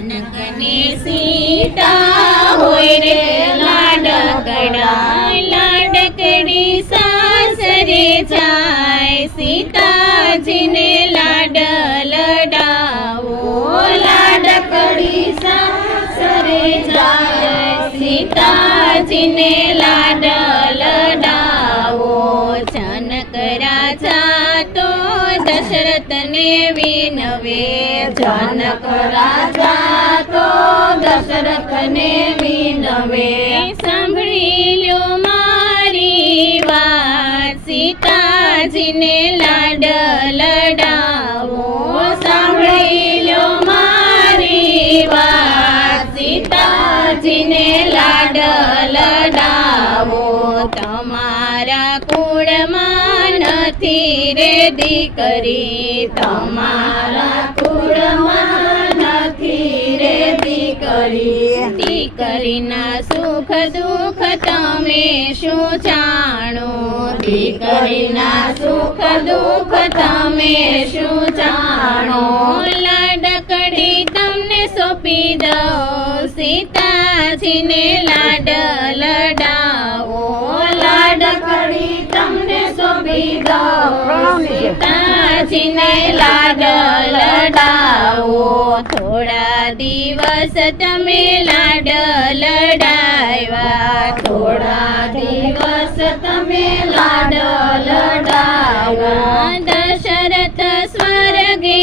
જનકની સીતા હોય રે લાડકડા લાડકડી સાસરે જાય. સીતાજીને લાડ લડાવો, લાડકડી સાસરે જાય. સીતાજીને દશરથને વિનવે જનક રાજા તો દશરથને વિનવે સાંભળી લ્યો મારી વાત, સીતાજીને લાડ લડાવો. સાંભળી લ્યો મારી વાત, સીતાજીને લાડ લડાવો. નથી રે દીકરી, તમારા કુળમાં નથી રે દીકરી. દીકરીના સુખ દુઃખ તમે શું જાણો? દીકરીના સુખ દુઃખ તમે શું જાણો? લાડકડી તમને સોંપી દો સીતાજીને લાડ લડાવો. તમને સોંપી દો સીતાજીને લાડ લડાવો થોડા દિવસ તમે લાડ લડાવ્યા થોડા દિવસ તમે લાડ લડાવ્યા દશરથ સ્વર્ગે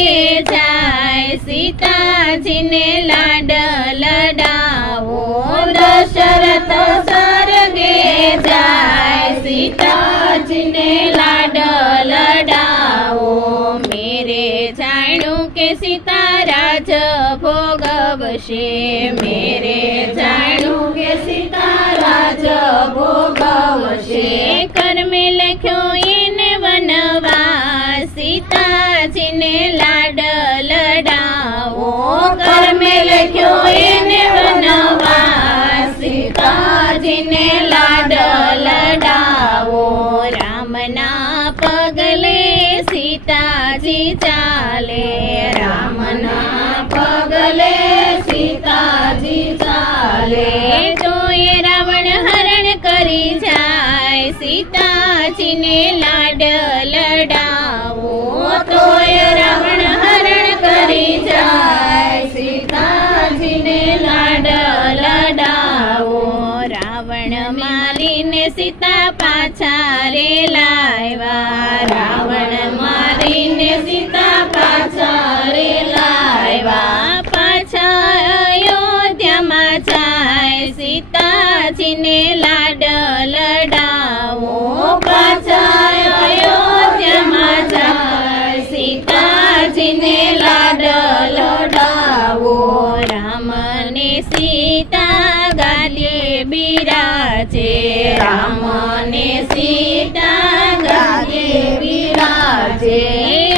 જાય સીતાજીને લાડ લડાવો દશરથ સીતાજીને લાડ લડાવો મેરે જાણું કે સીતારાજ ભોગવશે? મેરે જાણું કે સીતારાજ ભોગવશે? કર્મે લખ્યો એને વનવા સીતાજીને લાડ લડાવો કર્મે લખ્યો એને વનવા સીતાજીને સીતાજીને લાડ લડાવો, તોય રાવણ હરણ કરી જાય. સીતાજીને લાડ લડાવો, રાવણ મારીને સીતા પાછા રે લાવ્યા. રાવણ મારીને સીતા પાછા રે લાવ્યા. પાછા અયોધ્યામાં જાય. સીતાજીને લાડ લડાવો. રામને સીતા બિરાજે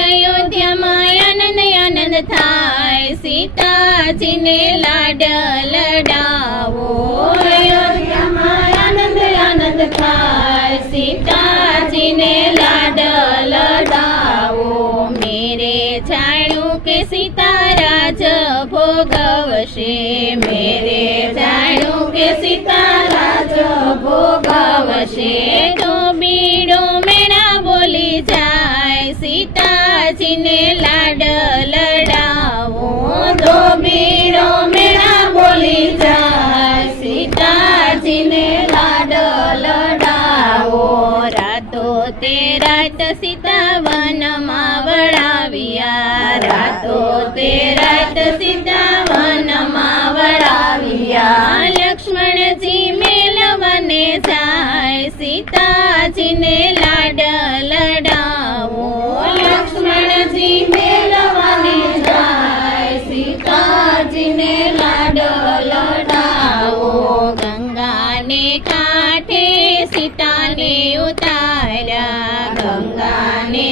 અયોધ્યામાં આનંદ આનંદ થાય. સીતાજીને લાડ લડાવો. અયોધ્યામાં આનંદ આનંદ થાય. સીતાજીને લાડ લડાવો. મેરે જાણ્યું કે સીતારાજ ભોગવશે મેરે જાણ્યું કે સીતારાજ ભોગવશે. તો બીડો મેળા બોલી જાય સીતાજીને લાડ તે રાત સીતા વનમાં વળાવ્યા રાતો તે રાત સીતા વનમાં વળાવ્યા લક્ષ્મણજી મેલવને જાય સીતાજીને गङ्गाने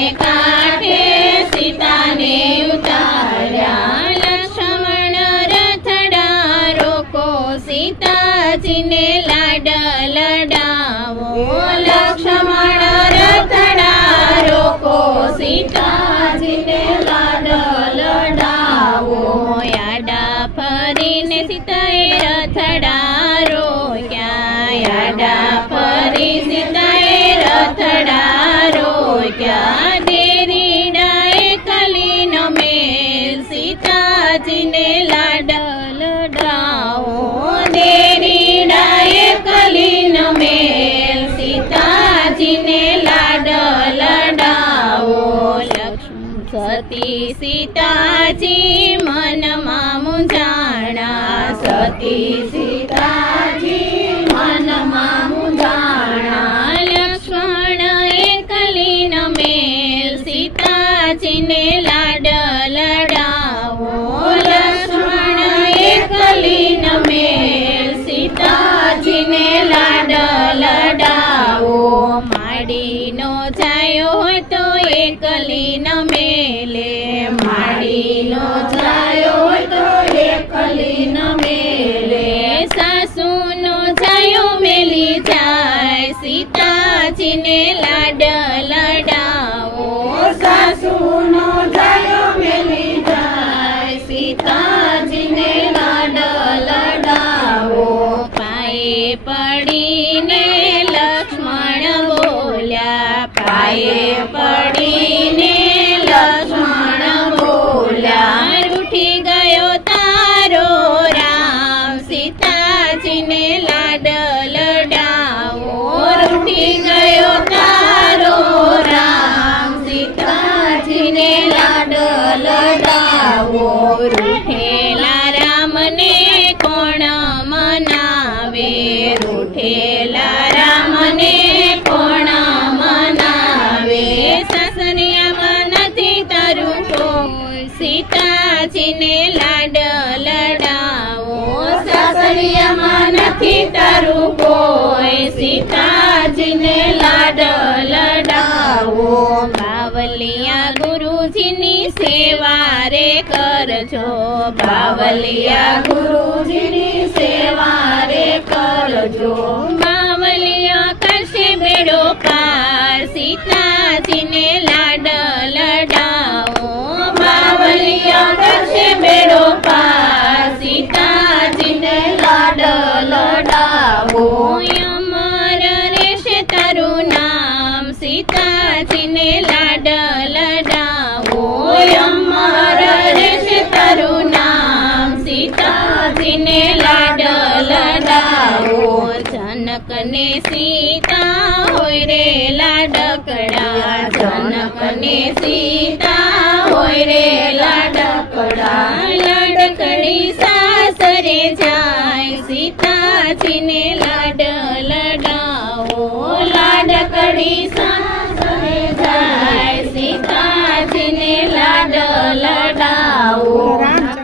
સતી સીતાજી મનમાં મુંજાણા સતી સીતાજી મનમાં મુંજાણા લક્ષ્મણ એકલી મેલ. સીતાજીને એકલીન મેલે માડીનો જાયો તો એકલી ન મેલે. સાસુનો જાયો મેલી જાય, સીતાજીને લાડ લડાવો. સાસુનો જાયો મેલી જાય, સીતાજીને લાડ લડાવો. પાયે પડીને સીતાજીને લાડ લડાવો. સાસરિયામાં નથી તારું કોઈ. સીતાજીને લાડ લડાવો. બાવલિયા ગુરુજીની સેવા રે કરજો. બાવલિયા ગુરુજીની સેવા રે કરજો. બાવલિયા કરશે બેડો પાર. સીતાજીને जनकने सीता होय रे लाडकडा जनकने सीता होय रे लाडकडा लाडकडी सासरे जाय सीता तिने लाड लडाओ लाडकडी सासरे जाय सीता तिने लाड लडा